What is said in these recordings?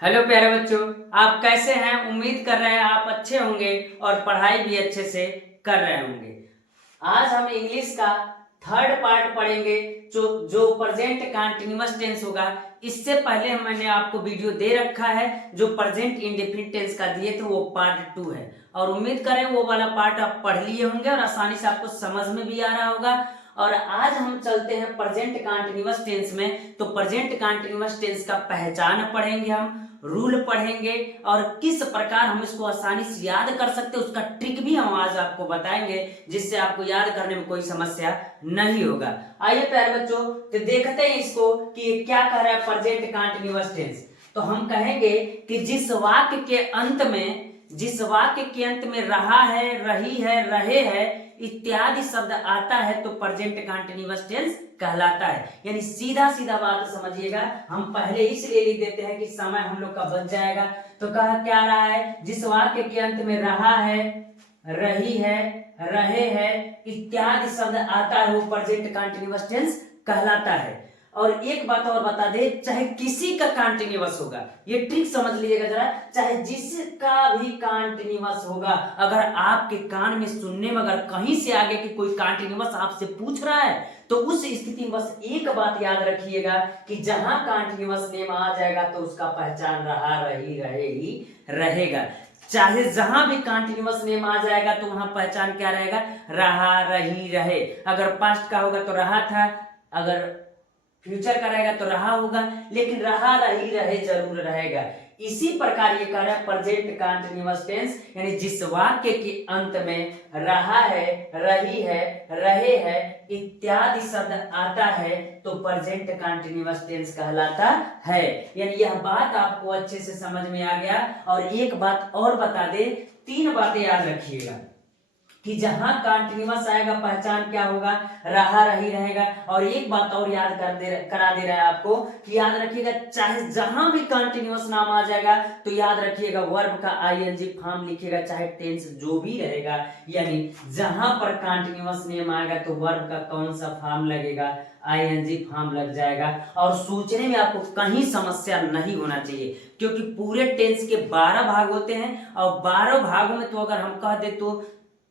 Hello प्यारे बच्चों, आप कैसे हैं? उम्मीद कर रहे हैं आप अच्छे होंगे और पढ़ाई भी अच्छे से कर रहे होंगे। आज हम इंग्लिश का थर्ड पार्ट पढ़ेंगे जो जो प्रेजेंट कंटीन्यूअस टेंस होगा। इससे पहले मैंने आपको वीडियो दे रखा है जो प्रेजेंट इंडेफिनिट टेंस का दिए थे, वो पार्ट 2 है और उम्मीद करें वो वाला पार्ट आप पढ़ लिए होंगे और आसानी से आपको समझ में भी आ रहा होगा। और आज हम चलते हैं प्रेजेंट कंटीन्यूअस टेंस में। तो प्रेजेंट कंटीन्यूअस टेंस का पहचान पढ़ेंगे, हम रूल पढ़ेंगे और किस प्रकार हम इसको आसानी से याद कर सकते हैं उसका ट्रिक भी हम आज आपको बताएंगे, जिससे आपको याद करने में कोई समस्या नहीं होगा। आइए प्यारे बच्चों, तो देखते हैं इसको कि ये क्या कह रहा है प्रेजेंट कंटीन्यूअस टेंस। तो हम कहेंगे कि जिस वाक्य के अंत में रहा है, रही है, रहे है इत्यादि शब्द आता है तो प्रेजेंट कंटीन्यूअस टेंस कहलाता है। यानी सीधा सीधा बात समझिएगा, हम पहले इसलिए लिख देते हैं कि समय हम लोग का बच जाएगा। तो कहा क्या रहा है, जिस वाक्य के अंत में रहा है, रही है, रहे है इत्यादि शब्द आता है वो प्रेजेंट कंटीन्यूअस टेंस कहलाता है। और एक बात और बता दे, चाहे किसी का कंटीन्यूअस होगा, ये ट्रिक समझ लीजिएगा जरा, चाहे जिसका भी कंटीन्यूअस होगा, अगर आपके कान में सुनने में अगर कहीं से आगे कि कोई कंटीन्यूअस आपसे पूछ रहा है तो उस स्थिति में बस एक बात याद रखिएगा कि जहां कंटीन्यूअस नेम आ जाएगा तो उसका पहचान रहा, रही, रहे ही रहेगा। चाहे जहां भी कंटीन्यूअस नेम आ जाएगा तो वहां पहचान क्या रहेगा, रहा, रही, रहे। अगर पास्ट का होगा तो रहा था, अगर फ्यूचर का रहेगा तो रहा होगा, लेकिन रहा, रही, रहे जरूर रहेगा। इसी प्रकार ये कह रहा है प्रेजेंट कंटीन्यूअस टेंस, यानी जिस वाक्य के अंत में रहा है, रही है, रहे है इत्यादि शब्द आता है तो प्रेजेंट कंटीन्यूअस टेंस कहलाता है। यानी यह बात आपको अच्छे से समझ में आ गया। और एक बात और बता दे, तीन बातें याद रखिएगा कि जहां कंटीन्यूअस आएगा पहचान क्या होगा, रहा, रही रहेगा। और एक बात और याद करा दे रहा है आपको कि याद रखिएगा, चाहे जहां भी कंटीन्यूअस नाम आ जाएगा तो याद रखिएगा वर्ब का आईएनजी फॉर्म लिखिएगा, चाहे टेंस जो भी रहेगा। यानी जहां पर कंटीन्यूअस नेम आएगा तो वर्ब का कौन सा फॉर्म लगेगा, आईएनजी फॉर्म लग जाएगा। और सोचने में आपको कहीं समस्या नहीं होना चाहिए, क्योंकि पूरे टेंस के 12 भाग होते हैं और 12 भागों में तो अगर हम कह दे तो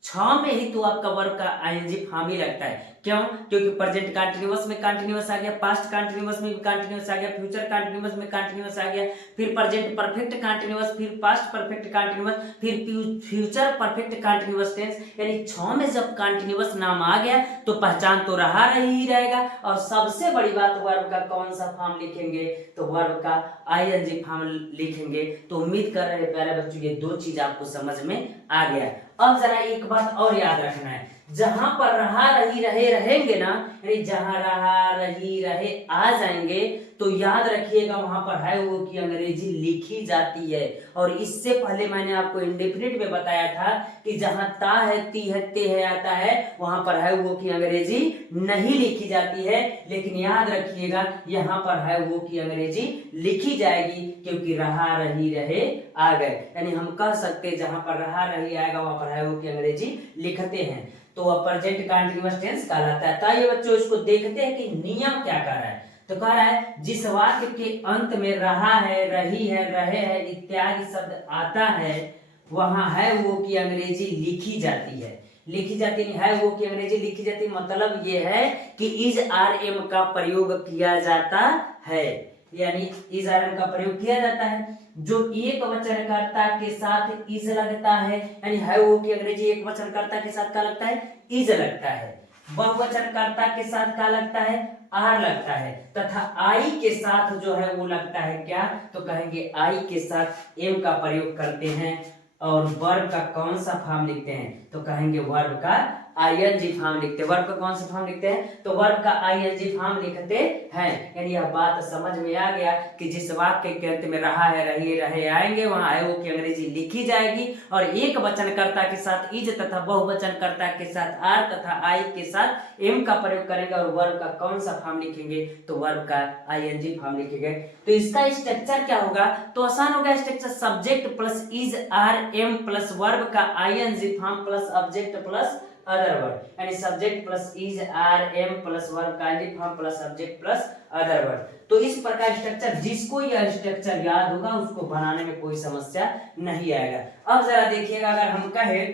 6 में ही तो आपका वर्ब का आईएनजी फॉर्म ही लगता है। क्यों? क्योंकि प्रेजेंट कंटीन्यूअस में कंटीन्यूअस आ गया, पास्ट कंटीन्यूअस में भी कंटीन्यूअस आ गया, फ्यूचर कंटीन्यूअस में कंटीन्यूअस आ गया, फिर प्रेजेंट परफेक्ट कंटीन्यूअस, फिर पास्ट परफेक्ट कंटीन्यूअस, फिर फ्यूचर परफेक्ट कंटीन्यूअस टेंस। यानी 6 में जब कंटीन्यूअस नाम आ गया तो पहचान तो रहा, रही ही रहेगा। और सबसे बड़ी बात, वर्ब का कौन सा फॉर्म लिखेंगे, तो वर्ब का आईएनजी फॉर्म लिखेंगे। तो उम्मीद कर रहे हैं प्यारे बच्चों ये दो चीज आपको समझ में आ गया। अब जरा एक बात और याद रखना है, जहां पर रहा, रही, रहे रहेंगे ना, यानी जहां रहा, रही, रहे आ जाएंगे तो याद रखिएगा वहां पर है वो की अंग्रेजी लिखी जाती है। और इससे पहले मैंने आपको इंडेफिनिट में बताया था कि जहां ता है, ती है, ते है आता है, वहां पर है वो की अंग्रेजी नहीं लिखी जाती है। लेकिन याद रखिएगा यहाँ पर है वो की अंग्रेजी लिखी जाएगी, क्योंकि रहा, रही, रहे आ गए। यानी हम कह सकते जहां पर रहा, रही आएगा वहां पर है वो की अंग्रेजी लिखते हैं तो वह प्रेजेंट कंटीन्यूअस टेंस कहलाता है। तो ये बच्चों इसको देखते हैं कि नियम क्या कह रहा है। तो कह रहा है जिस वाक्य के अंत में रहा है, रही है, रहे है इत्यादि शब्द आता है वहां है वो की अंग्रेजी लिखी जाती है। लिखी जाती है वो की अंग्रेजी लिखी जाती है, मतलब ये है कि इज आर एम का प्रयोग किया जाता है। यानी इज आर एम का प्रयोग किया जाता है जो एक वचनकर्ता के साथ इज लगता है। यानी है वो की अंग्रेजी एक वचनकर्ता के साथ क्या लगता है, इज लगता है। बहुवचनकर्ता के साथ क्या लगता है, आर लगता है। तथा आई के साथ जो है वो लगता है क्या, तो कहेंगे आई के साथ एम का प्रयोग करते हैं। और वर्ब का कौन सा फॉर्म लिखते हैं, तो कहेंगे वर्ब का आईएनजी फॉर्म लिखते हैं। वर्ब का कौन सा फॉर्म लिखते हैं, तो वर्ब का आईएनजी फॉर्म लिखते हैं। यानी यह बात समझ में आ गया कि जिस वाक्य के अंत में रहा है, रही, रहे आएंगे वहां है वो की अंग्रेजी लिखी जाएगी। और एक वचनकर्ता के साथ इज तथा बहुवचनकर्ता के साथ आर तथा आई के साथ एम का प्रयोग करेंगे। और वर्ब का कौन सा फॉर्म लिखेंगे, तो वर्ब का आईएनजी फॉर्म लिखेंगे। तो इसका स्ट्रक्चर क्या होगा, तो आसान होगा structure, subject plus is are am plus verb का ING form plus object plus other word. यानी subject plus is are am plus verb का ING form plus object plus other word. तो इस प्रकार स्ट्रक्चर, जिसको यह स्ट्रक्चर याद होगा उसको बनाने में कोई समस्या नहीं आएगा। अब जरा देखिएगा, अगर हम कहे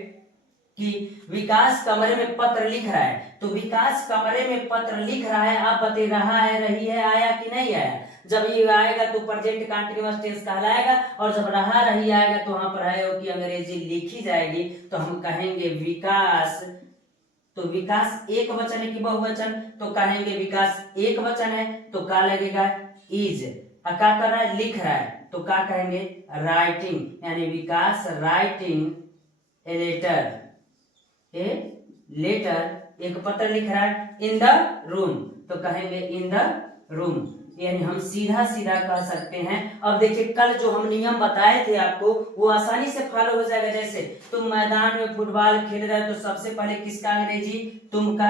कि विकास कमरे में पत्र लिख रहा है, तो विकास कमरे में पत्र लिख रहा है, आप बता रहा है, रही है, आया कि नहीं आया। जब ये आएगा तो प्रेजेंट कंटीन्यूअस टेंस कहलाएगा, और जब रहा रही आएगा तो वहां पर है कि अंग्रेजी लिखी जाएगी, तो हम कहेंगे विकास। तो विकास एक वचन है कि बहुवचन, तो कहेंगे विकास एक वचन है, तो क्या लगेगा, इज। क्या कर रहा है, लिख रहा है, तो क्या कहेंगे, राइटिंग, यानी Vikas writing a letter, a letter, एक पत्र लिख रहा है, इन द रूम, तो कहेंगे इन द रूम, यानी हम सीधा सीधा कह सकते हैं। अब देखिए, कल जो हम नियम बताए थे आपको, वो आसानी से फॉलो हो जाएगा। जैसे तुम मैदान में फुटबॉल खेल रहे हो, तो सबसे पहले किसका अंग्रेजी, तुम का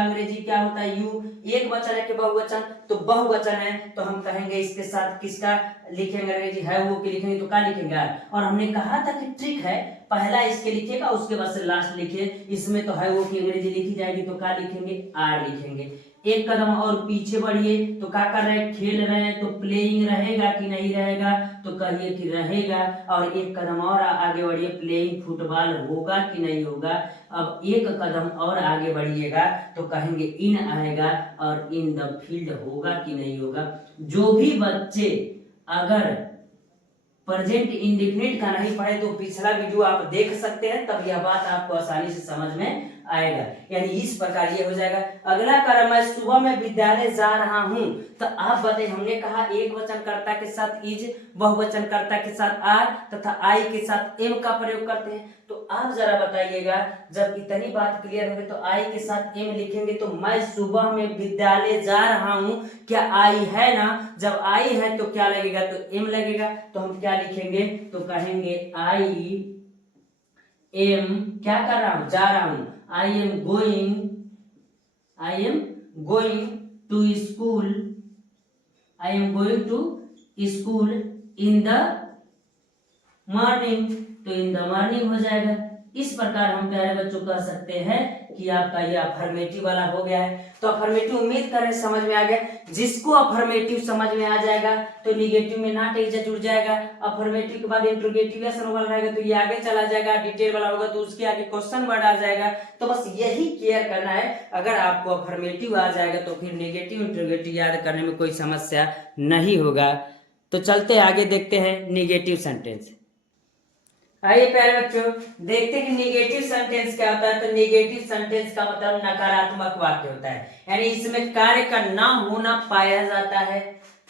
अंग्रेजी क्या होता है, यू। एक वचन है कि बहुवचन, तो बहुवचन है, तो हम कहेंगे इसके साथ किसका लिखेंगे अंग्रेजी, है वो के लिखेंगे, तो क्या लिखेंगे, और हमने कहा था कि ट्रिक है, पहला इसके लिखिएगा, उसके बाद से लास्ट लिखिए। इसमें तो है वो की अंग्रेजी लिखी जाएगी, तो क्या लिखेंगे, आर लिखेंगे। एक कदम और पीछे बढ़िए, तो क्या कर रहे हैं, खेल रहे हैं, तो प्लेइंग रहेगा कि नहीं रहेगा, तो कहिए कि रहेगा। और एक कदम और आगे बढ़िए, प्लेइंग फुटबॉल होगा कि नहीं होगा। अब एक कदम और आगे बढ़िएगा, तो कहेंगे इन आएगा, और इन द फील्ड होगा कि नहीं होगा। जो भी बच्चे अगर प्रेजेंट इंडेफिनिट का नहीं पढ़े, तो पिछला वीडियो आप देख सकते हैं, तब यह बात आपको आसानी से समझ में आएगा। यानी इस प्रकार ये हो जाएगा। अगला कार्य, मैं सुबह में विद्यालय जा रहा हूं, तो आप बताइए, हमने कहा एक वचन कर्ता के साथ इज, बहुवचन कर्ता के साथ आर तथा आई के साथ एम का प्रयोग करते हैं। तो आप जरा बताइएगा, जब इतनी बात क्लियर होगी, तो आई के साथ एम लिखेंगे, तो मैं सुबह में विद्यालय जा रहा हूं, क्या आई है ना, जब आई है तो क्या लगेगा, तो एम लगेगा, तो हम क्या लिखेंगे, तो कहेंगे आई एम, क्या कर रहा हूं, जा रहा हूं, I am going to school, I am going to school in the morning, तो इन द मॉर्निंग हो जाएगा। इस प्रकार हम प्यारे बच्चों कह सकते हैं कि आपका ये अफर्मेटिव वाला हो गया है। तो अफर्मेटिव उम्मीद करें समझ में आ गया। जिसको अफर्मेटिव समझ में आ जाएगा, तो निगेटिव में नॉट इज जुड़ जाएगा। अफर्मेटिव के बाद इंट्रोगेटिव वाला रहेगा, तो ये आगे चला जाएगा, डिटेल वाला होगा तो उसके आगे क्वेश्चन वर्ड आ जाएगा। तो बस यही केयर करना है। अगर आपको अफर्मेटिव आ जाएगा, तो फिर निगेटिव इंट्रोगेटिव याद करने में कोई समस्या नहीं होगा। तो चलते आगे, देखते हैं निगेटिव सेंटेंस। आइए प्यारे बच्चों, देखते हैं कि निगेटिव सेंटेंस क्या होता है। तो निगेटिव सेंटेंस का मतलब नकारात्मक वाक्य होता है, यानी इसमें कार्य का ना होना पाया जाता है।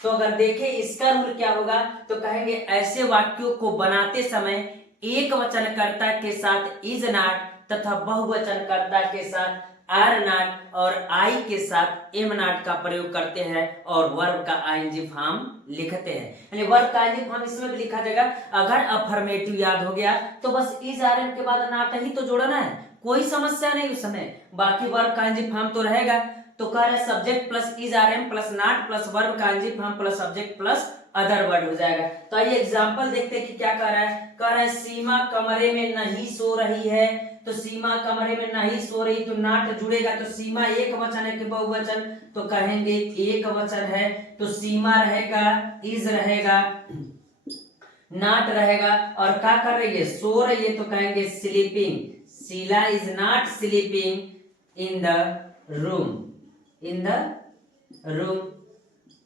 तो अगर देखें इसका रूल क्या होगा, तो कहेंगे ऐसे वाक्यों को बनाते समय एक वचनकर्ता के साथ इज नॉट तथा बहुवचन कर्ता के साथ आर नॉट और आई के साथ एम नॉट का प्रयोग करते हैं, और वर्ब का आईएनजी फॉर्म लिखते हैं। यानी वर्ब का आईएनजी फॉर्म इसमें भी लिखा जाएगा। अगर अफर्मेटिव याद हो गया, तो बस इज आर एम के बाद नॉट ही तो जोड़ना है, कोई समस्या नहीं उसमें। बाकी वर्ब का आईएनजी फॉर्म तो रहेगा। तो कह रहे subject plus is are am plus not plus verb का ING form plus subject plus other word हो जाएगा। तो आइए एग्जांपल देखते हैं कि क्या कह रहा है। कह रहा है सीमा कमरे में नहीं सो रही है, तो सीमा कमरे में नहीं सो रही, तो नॉट जुड़ेगा। तो सीमा एक वचन है कि बहुवचन, तो कहेंगे एक वचन है, तो सीमा रहेगा, इज रहेगा, नॉट रहेगा, और क्या कर रही है, सो रही है, तो कहेंगे sleeping. Sheela is not sleeping in the room, in the room.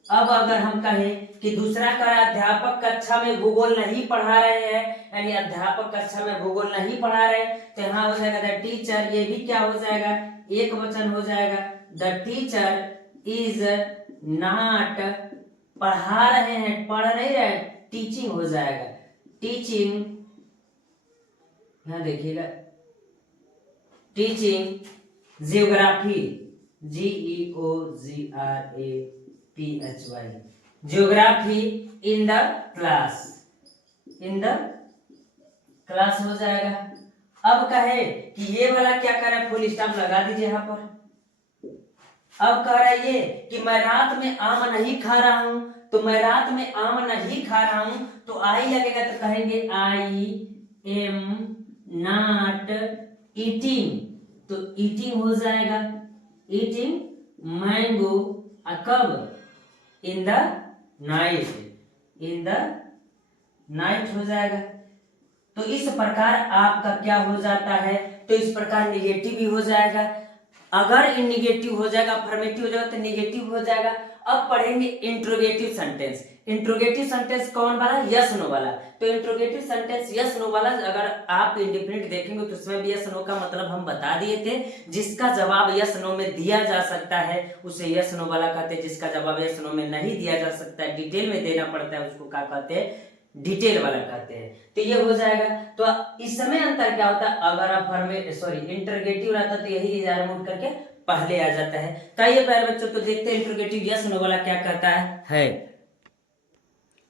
अब अगर हम कहें कि दूसरा का अध्यापक कक्षा में भूगोल नहीं पढ़ा रहे हैं, यानी अध्यापक कक्षा में भूगोल नहीं पढ़ा रहे, तो यहाँ हो जाएगा द टीचर, ये भी क्या हो जाएगा, एक वचन हो जाएगा। द टीचर इज नॉट, पढ़ा रहे हैं, पढ़ नहीं रहे, टीचिंग हो जाएगा, टीचिंग, यहाँ देखिएगा, teaching geography, GEOGRAPHY, geography in the class, in the class हो जाएगा। अब कहे कि ये वाला क्या कर रहा है, फुल स्टॉप लगा दीजिए यहाँ पर। अब कह रहा है ये कि मैं रात में आम नहीं खा रहा हूं, तो मैं रात में आम नहीं खा रहा हूं, तो आई लगेगा, तो कहेंगे आई एम नॉट ईटिंग, तो ईटिंग हो जाएगा, ईटिंग मैंगो। कब, in the night, in the night हो जाएगा। तो इस प्रकार आपका क्या हो जाता है, तो इस प्रकार निगेटिव भी हो जाएगा। अगर निगेटिव हो जाएगा, अफर्मेटिव हो जाएगा तो निगेटिव हो जाएगा। अब पढ़ेंगे इंट्रोगेटिव सेंटेंस। इंट्रोगेटिव सेंटेंस कौन वाला, यस नो वाला। तो इंट्रोगेटिव सेंटेंस यस नो वाला अगर आप इंडिफिनिट देखेंगे तो उसमें भी यस नो का मतलब हम बता दिए थे। जिसका जवाब यस नो में दिया जा सकता है उसे यस नो वाला कहते हैं। जिसका जवाब यस नो में नहीं दिया जा सकता है, डिटेल में देना पड़ता है, उसको क्या कहते हैं, डिटेल वाला कहते हैं। तो ये हो जाएगा। तो इस समय अंतर क्या होता है, अगर आप इंटरगेटिव रहता तो यही इजारा मूव करके पहले आ जाता है। तो आइए प्यारे बच्चों तो देखते हैं इंटरगेटिव यस नो वाला क्या कहता है।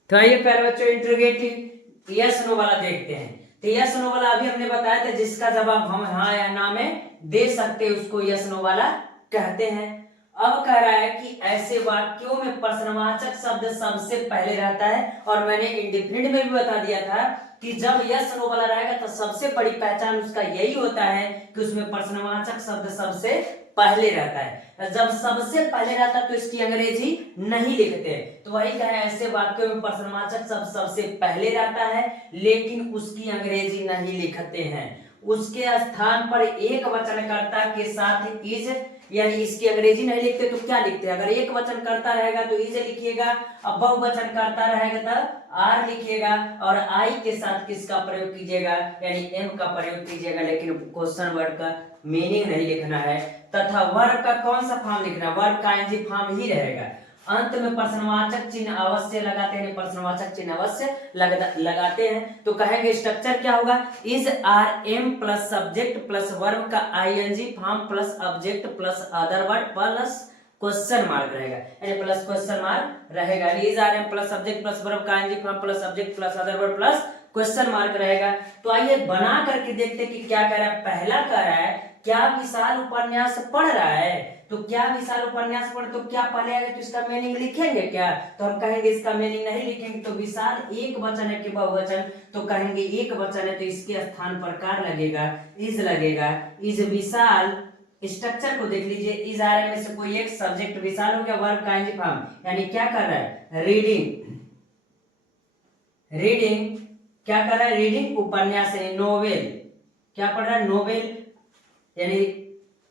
तो आइए प्यारे बच्चों इंटरगेटिव यस नो वाला देखते हैं। तो यस नो वाला अभी हमने बताया था, जिसका जवाब हम हाँ या ना में दे सकते उसको यस नो वाला कहते हैं। अब कह रहा है कि ऐसे वाक्यों में प्रश्नवाचक शब्द सबसे पहले रहता है। और मैंने इंडिफिनिट में भी बता दिया था कि जब यस नो वाला रहेगा तो सबसे बड़ी पहचान उसका यही होता है कि उसमें प्रश्नवाचक शब्द सबसे पहले रहता है। जब सबसे पहले रहता है तो इसकी अंग्रेजी नहीं लिखते। तो वही कहा है, ऐसे वाक्यों में प्रश्नवाचक शब्द सबसे पहले रहता है लेकिन उसकी अंग्रेजी नहीं लिखते हैं। उसके स्थान पर एक वचनकर्ता के साथ इज, यानी इसकी अंग्रेजी नहीं लिखते तो क्या लिखते हैं। अगर एक वचन करता रहेगा तो इज लिखिएगा, अब बहुवचन करता रहेगा तो आर लिखिएगा, और आई के साथ किसका प्रयोग कीजिएगा, यानी एम का प्रयोग कीजिएगा। लेकिन क्वेश्चन वर्ड का मीनिंग नहीं लिखना है। तथा वर्ब का कौन सा फॉर्म लिखना है, वर्ब का आईएनजी फॉर्म ही रहेगा। अंत में प्रश्नवाचक चिन्ह अवश्य लगाते हैं, प्रश्नवाचक चिन्ह अवश्य लगाते हैं। तो कहेंगे स्ट्रक्चर क्या होगा, is are am plus subject plus verb का ING form plus object plus other word plus question mark रहेगा, यानी प्लस क्वेश्चन मार्क रहेगा। Is are am plus subject plus verb का ING form plus object plus other word plus question mark रहेगा। तो आइए बना करके देखते कि क्या कह रहा है। पहला कह रहा है क्या विशाल उपन्यास पढ़ रहा है, तो क्या विशाल उपन्यास पढ़, तो क्या पहले आएगा तो इसका मीनिंग लिखेंगे क्या, तो हम कहेंगे इसका मीनिंग नहीं लिखेंगे। तो विशाल एक वचन है कि बहुवचन, तो कहेंगे एक वचन है तो इसके स्थान पर कार लगेगा, इज लगेगा। इज विशाल, स्ट्रक्चर को देख लीजिए, इज आ रहा है में से कोई एक सब्जेक्ट विशाल हो गया, वर्ब का आईएनजी फॉर्म, यानी क्या कर रहा है, रीडिंग। रीडिंग क्या कर रहा है, रीडिंग उपन्यास यानी नोवेल, क्या पढ़ रहा है, नोवेल, यानी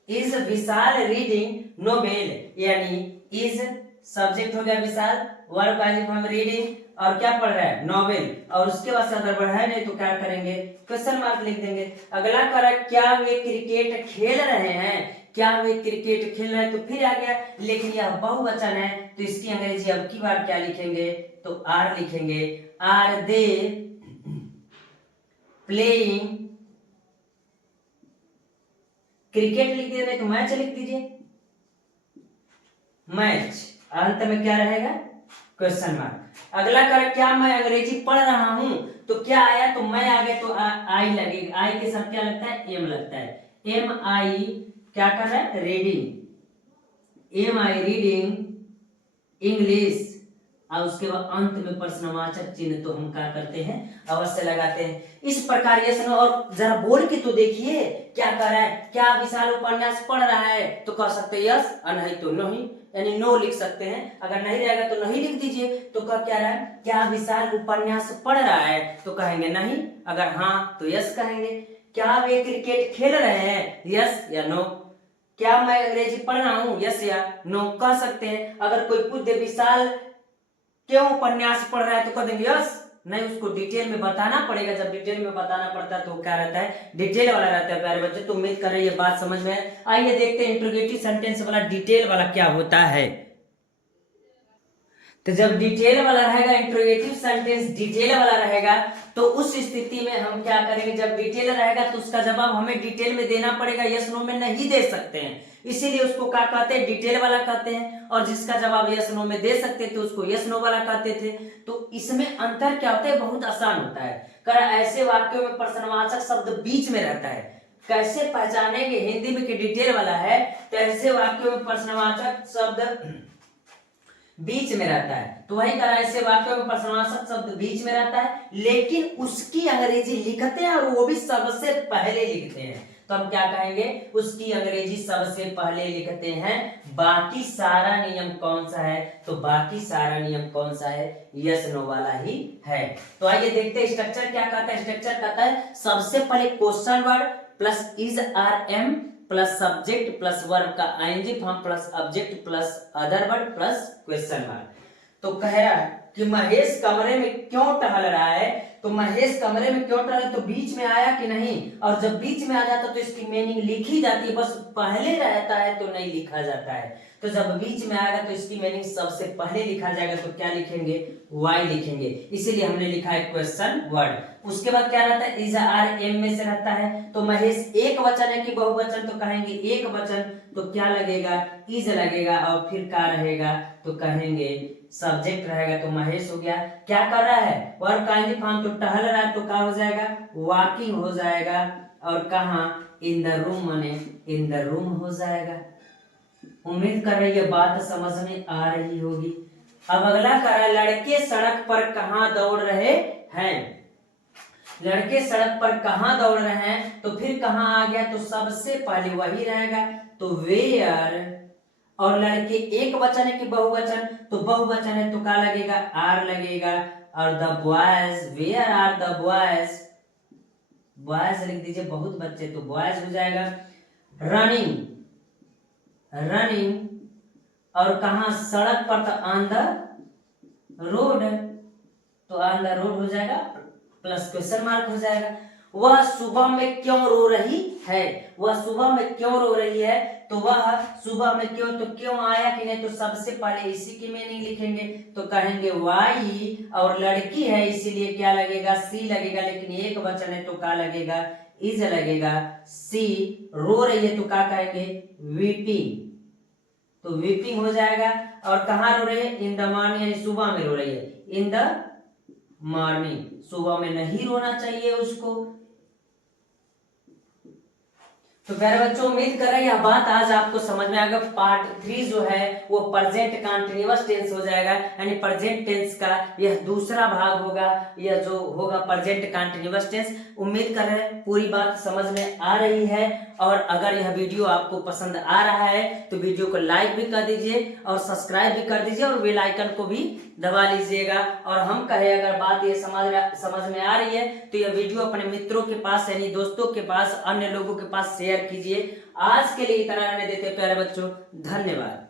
इज विशाल रीडिंग नोवेल, यानी इज सब्जेक्ट हो गया विशाल, वर्ब का आईएनजी फॉर्म रीडिंग, और क्या पढ़ रहा है, नोवेल, और उसके बाद से अदर वर्ड है नहीं तो क्या करेंगे, क्वेश्चन मार्क लिख देंगे। अगला कह रहा है क्या वे क्रिकेट खेल रहे हैं, क्या वे क्रिकेट खेल रहे हैं, तो फिर आ गया, लेकिन यह बहुवचन है तो इसकी अंग्रेजी अब की बार क्या लिखेंगे, तो आर लिखेंगे। आर दे प्लेइंग क्रिकेट लिख दिया, नहीं तो मैच लिख दीजिए, मैच, अंत में क्या रहेगा, क्वेश्चन मार्क। अगला कर क्या मैं अंग्रेजी पढ़ रहा हूं, तो क्या आया, तो मैं आ गया तो आई लगेगा, आई के साथ क्या लगता है, एम लगता है, एम आई क्या कर रहा है, reading, am I reading English, और उसके बाद अंत में प्रश्नवाचक चिन्ह तो हम क्या करते हैं, अवश्य लगाते हैं। इस प्रकार ये सुनो, और जरा बोल के तो देखिए क्या कर रहा है, क्या विशाल उपन्यास पढ़ रहा है, तो कह सकते हैं यस, और नहीं तो नहीं, यानी नो लिख सकते हैं। अगर नहीं रहेगा तो नहीं लिख दीजिए। तो क्या रहा है, क्या विशाल उपन्यास पढ़ रहा है, तो कहेंगे नहीं, अगर हाँ तो यस कहेंगे। क्या वे क्रिकेट खेल रहे हैं, यस या नो। क्या मैं अंग्रेजी पढ़ रहा हूँ, यस या नो कह सकते हैं। अगर कोई पूछ दे विशाल क्यों उपन्यास पढ़ रहा है, तो कह देंगे यस, नहीं उसको डिटेल में बताना पड़ेगा। जब डिटेल में बताना पड़ता है तो क्या रहता है, डिटेल वाला रहता है प्यारे बच्चे। तो उम्मीद कर रहे हैं ये बात समझ में है। आइए देखते हैं इंट्रोगेटिव सेंटेंस वाला डिटेल वाला क्या होता है। तो जब डिटेल वाला रहेगा, इंट्रोगेटिव सेंटेंस डिटेल वाला रहेगा, तो उस स्थिति में हम क्या करेंगे, जब डिटेल रहेगा तो उसका जवाब हमें डिटेल में देना पड़ेगा, यस नो में नहीं दे सकते हैं। इसीलिए उसको क्या कहते हैं, डिटेल वाला कहते हैं। और जिसका जवाब यस नो में दे सकते थे उसको यस नो वाला कहते थे। तो इसमें अंतर क्या होता है, बहुत आसान होता है। कर ऐसे वाक्यों में प्रश्नवाचक शब्द बीच में रहता है। कैसे पहचानेंगे, हिंदी में कि डिटेल वाला है, तो ऐसे वाक्यों में प्रश्नवाचक शब्द बीच में रहता है। तो वही करा, ऐसे वाक्यों में प्रश्नवाचक शब्द बीच में रहता है, लेकिन उसकी अंग्रेजी लिखते हैं और वो भी सबसे पहले लिखते हैं। तो हम क्या कहेंगे, उसकी अंग्रेजी सबसे पहले लिखते हैं। बाकी सारा नियम कौन सा है, तो बाकी सारा नियम कौन सा है, यस नो वाला ही है। तो आइए देखते हैं स्ट्रक्चर क्या कहता है। स्ट्रक्चर कहता है सबसे पहले question word plus is are am plus subject plus verb का ING form plus object plus other word plus question mark. तो कह रहा है कि महेश कमरे में क्यों टहल रहा है, तो महेश कमरे में क्यों टहल, तो बीच में आया कि नहीं, और जब बीच में आ जाता तो इसकी मीनिंग लिखी जाती है, बस पहले रहता है तो नहीं लिखा जाता है। तो जब बीच में आएगा तो इसकी मीनिंग सबसे पहले लिखा जाएगा, तो क्या लिखेंगे, वाई लिखेंगे, इसीलिए हमने लिखा है क्वेश्चन वर्ड। उसके बाद क्या रहता है, इज आर एम में से रहता है, तो महेश एक वचन है कि बहुवचन, तो कहेंगे एक वचन, तो क्या लगेगा, इज लगेगा, और फिर क्या रहेगा, तो कहेंगे सब्जेक्ट रहेगा, तो महेश हो गया। क्या कर रहा है, वर्ब का आईएनजी फॉर्म, तो टहल रहा है, तो क्या हो जाएगा, वॉकिंग हो जाएगा, और कहाँ, इन द रूम माने इन द रूम हो जाएगा। उम्मीद कर रही है बात समझ में आ रही होगी। अब अगला कर रहा है, लड़के सड़क पर कहाँ दौड़ रहे हैं, लड़के सड़क पर कहाँ दौड़ रहे हैं, तो फिर कहाँ आ गया, तो सबसे पहले वही रहेगा, तो वेयर, और लड़के एक वचन है कि बहुवचन, तो बहुवचन है तो क्या लगेगा, आर लगेगा, और the boys, where are the boys, boys लिख दीजिए, बहुत बच्चे, तो बॉयज हो जाएगा। रनिंग, रनिंग, और कहा सड़क पर, तो ऑन द रोड, तो ऑन द रोड हो जाएगा, प्लस क्वेश्चन मार्क हो जाएगा। वह सुबह में क्यों रो रही है, वह सुबह में क्यों रो रही है, तो वह सुबह में क्यों, तो क्यों आया कि नहीं, तो सबसे पहले इसी की मीनिंग लिखेंगे, तो कहेंगे वाई, और लड़की है इसीलिए क्या लगेगा, सी लगेगा, लेकिन एक वचन है तो क्या लगेगा, इज लगेगा। सी रो रही है तो क्या कहेंगे, वीपिंग, तो वीपिंग हो जाएगा। और कहाँ रो रही है, इन द मॉर्निंग, यानी सुबह में रो रही है, इन द मॉर्निंग, सुबह में नहीं रोना चाहिए उसको। तो प्यारे बच्चों, उम्मीद कर रहे हैं यह बात आज आपको समझ में आएगा। पार्ट 3 जो है वो प्रेजेंट कंटीन्यूअस टेंस हो जाएगा, यानी प्रेजेंट टेंस का यह दूसरा भाग होगा, यह जो होगा प्रेजेंट कंटीन्यूअस टेंस। उम्मीद कर रहे हैं पूरी बात समझ में आ रही है, और अगर यह वीडियो आपको पसंद आ रहा है तो वीडियो को लाइक भी कर दीजिए और सब्सक्राइब भी कर दीजिए और बेल आइकन को भी दबा लीजिएगा। और हम कहे अगर बात ये समझ में आ रही है तो यह वीडियो अपने मित्रों के पास, यानी दोस्तों के पास, अन्य लोगों के पास शेयर कीजिए। आज के लिए इतना रहने देते प्यारे बच्चों, धन्यवाद।